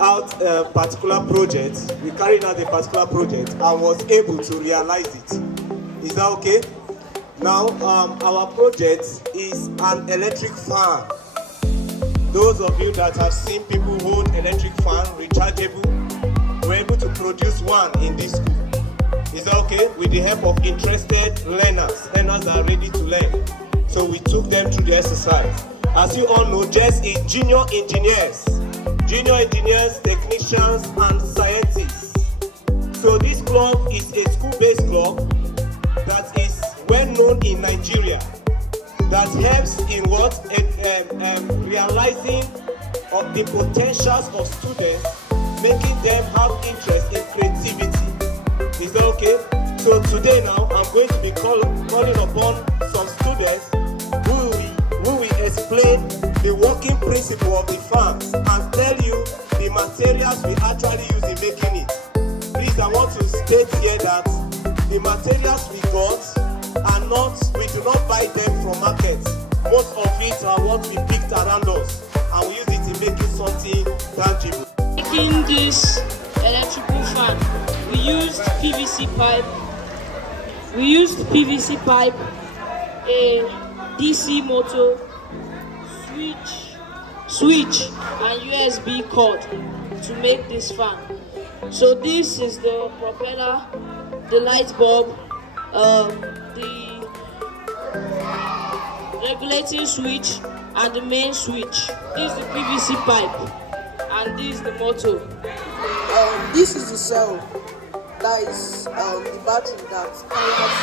out a particular project, we carried out a particular project and was able to realize it. Is that okay? Now, our project is an electric fan. Those of you that have seen people hold electric fan, rechargeable, we're able to produce one in this school. Is that okay? With the help of interested learners that are ready to learn. So we took them through the exercise. As you all know, just junior engineers, technicians, and scientists. So this club is a school-based club that is well known in Nigeria, that helps in realizing of the potentials of students, making them have interest in creativity. Is that okay? So today now, I'm going to be calling upon some students who will explain the working principle of the fans and tell you the materials we actually use in making it. Please, I want to state here that the materials we got we do not buy them from markets. Most of it are what we picked around us, and we use it in making something tangible. Making this electrical fan, we used PVC pipe, a DC motor, switch, and USB cord to make this fan. So this is the propeller, the light bulb, the regulating switch, and the main switch. This is the PVC pipe, and this is the motor. This is the cell, that is the battery that powers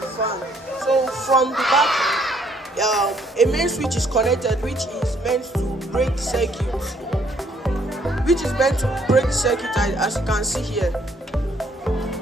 the fan. So from the battery, a main switch is connected, which is meant to break the circuit. As you can see here.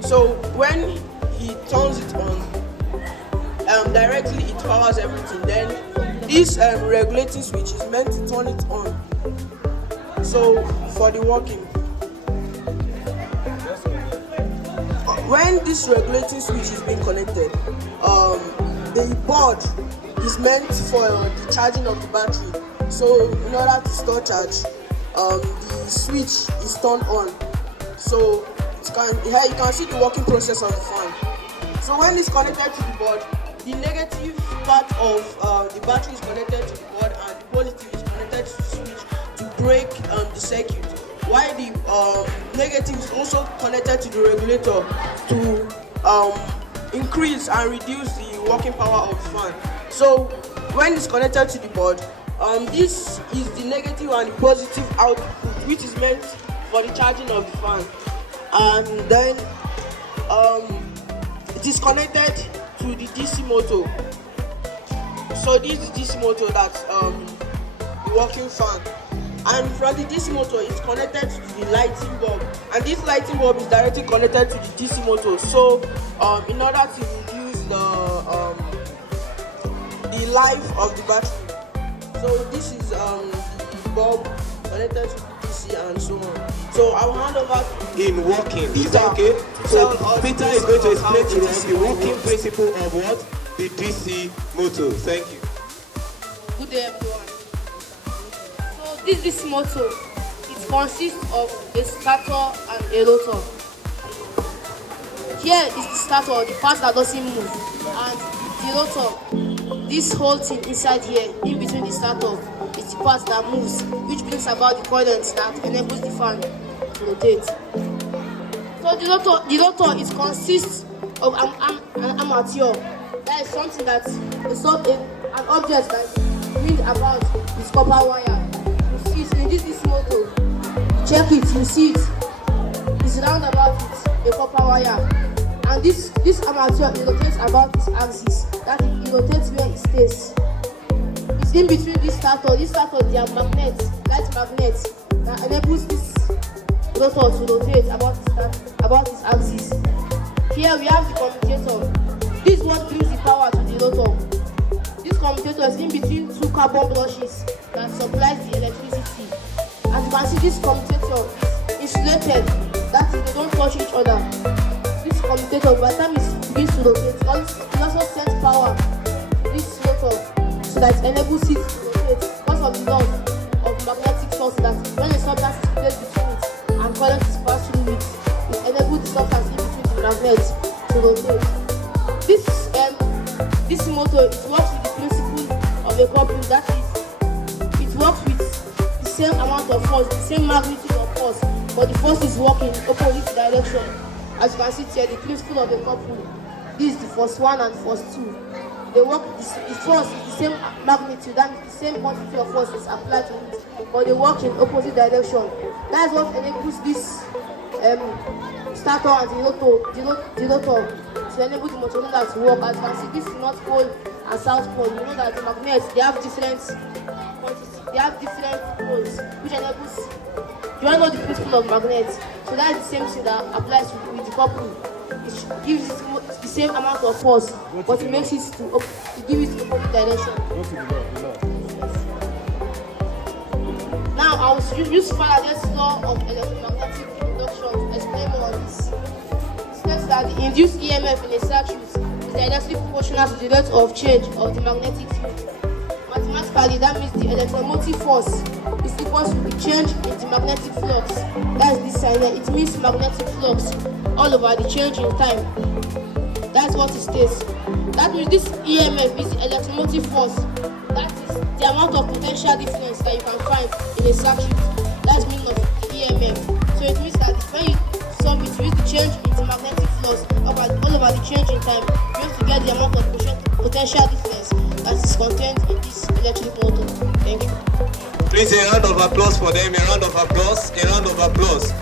So when he turns it on, directly it powers everything. Then this regulating switch is meant to turn it on. So for the working, when this regulating switch is being connected, the board is meant for the charging of the battery. So in order to store charge, the switch is turned on. So here you can see the working process of the fan. So when it's connected to the board, the negative part of the battery is connected to the board, and the positive is connected to the switch to break the circuit. While the negative is also connected to the regulator to increase and reduce the working power of the fan. So when it's connected to the board, this is the negative and the positive output, which is meant for the charging of the fan. And then it is connected to the DC motor. So this is the DC motor that's the working fan. And from the DC motor, it's connected to the lighting bulb, and this lighting bulb is directly connected to the DC motor. So in order to reduce the life of the battery, so this is the bulb connected to the DC and so on. So I will hand over to in working. Is that okay? So Peter is going to explain to us the working principle of what? The DC motor. Thank you. Good day, everyone. So this DC motor, it consists of a stator and a rotor. Here is the stator, the part that doesn't move, and the rotor, this whole thing inside here, in between the stator, is the part that moves, which brings about the current that enables the fan to rotate. So the rotor it consists of an armature. That is something that is an object that is ring about this copper wire. You see it in this motor. Check it, you see it. It's round about it, a copper wire. And this armature, it rotates about its axis. That it rotates where it stays. It's in between this stator. This stator, they are magnets, light magnets, that enables this rotor to rotate about its axis. Here we have the commutator. This is what brings the power to the rotor. This commutator is in between two carbon brushes that supplies the electricity. As you can see, this commutator is insulated. That is, they don't touch each other. This commutator, by the time it begins to rotate, it also sends power to this rotor so that it enables it to rotate because of the law of magnetic force, that when a substance is placed between it, to rotate. This motor, it works with the principle of a couple. That is, it works with the same amount of force, the same magnitude of force, but the force is working in opposite direction. As you can see here, the principle of a couple. This is the force 1 and force 2. They work. The force is the same magnitude, and the same quantity of force is applied to it, but they work in opposite direction. That's what enables this stator and the rotor to enable the motor to work. As you can see, this is North Pole and South Pole. You know that the magnets, they have different poles, which enables. You want to know the principle of magnets. So that's the same thing that applies with the couple. It gives it the same amount of force, but it makes it to give it the opposite direction. Now I will use Faraday's law of electromagnetic induction to explain more on this. It states that the induced EMF in a circuit is directly proportional to the rate of change of the magnetic field. Mathematically, that means the electromotive force is equal to the change in the magnetic flux. That's this sign here. It means magnetic flux all over the change in time. That's what it states. That means this EMF is the electromotive force. That is the amount of potential difference that you can find in a circuit. That's meaning of the EMF. So it means that when you solve it, you use the change in the magnetic flux all over the change in time. You have to get the amount of potential difference that is contained in this electric motor. Thank you. Please, a round of applause for them. A round of applause. A round of applause.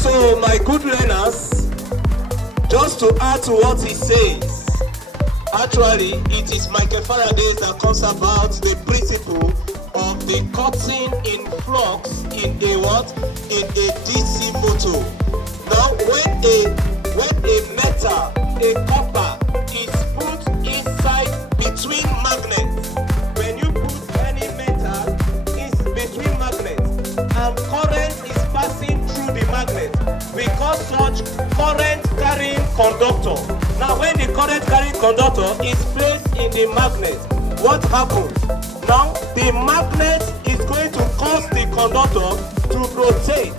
So, my good learners, just to add to what he says, actually, it is Michael Faraday that comes about the principle of the cutting in flux in a what? In a DC motor. Now, when a metal, a copper, is put inside between magnets, when you put any metal is between magnets, and current is passing through the magnet, we call such current carrying conductor. Now, when the current carrying conductor is placed in the magnet, what happens? Now, the magnet is going to cause the conductor to rotate,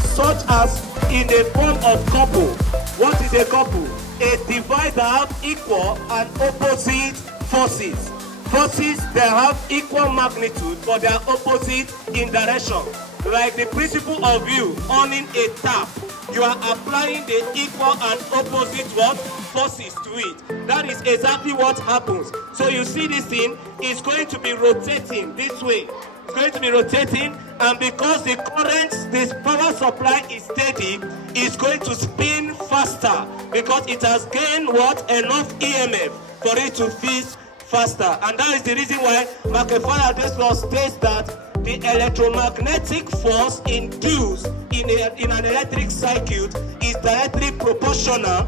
such as in the form of couple. What is a couple? A device that have equal and opposite forces. Forces that have equal magnitude, but they are opposite in direction. Like the principle of you owning a tap, you are applying the equal and opposite what? Forces to it. That is exactly what happens. So you see this thing is going to be rotating this way. It's going to be rotating, and because the current, this power supply is steady, it's going to spin faster because it has gained what? Enough EMF for it to fizz faster. And that is the reason why Michael Faraday's law states that the electromagnetic force induced in an electric circuit is directly proportional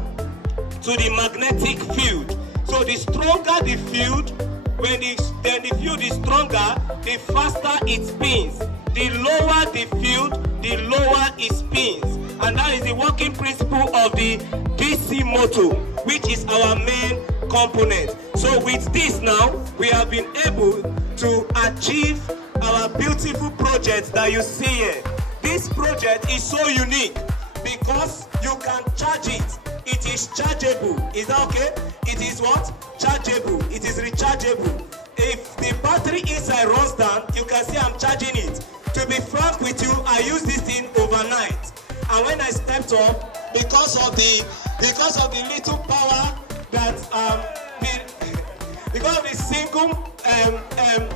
to the magnetic field. So the stronger the field, when the field is stronger, the faster it spins. The lower the field, the lower it spins. And that is the working principle of the DC motor, which is our main component. So with this now, we have been able to achieve our beautiful project that you see here. This project is so unique because you can charge it. It is chargeable. Is that okay? It is what? Chargeable. It is rechargeable. If the battery inside runs down, you can see I'm charging it. To be frank with you, I use this thing overnight. And when I stepped up, because of the little power that because of the single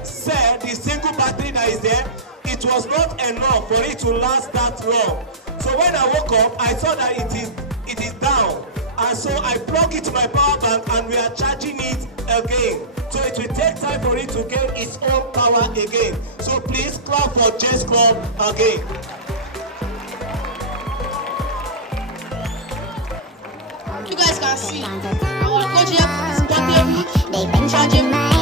cell, the single battery that is there, it was not enough for it to last that long. So when I woke up, I saw that it is down, and so I plug it to my power bank, and we are charging it again. So it will take time for it to gain its own power again. So please clap for J's Club again. You guys can see our project is portable, chargeable.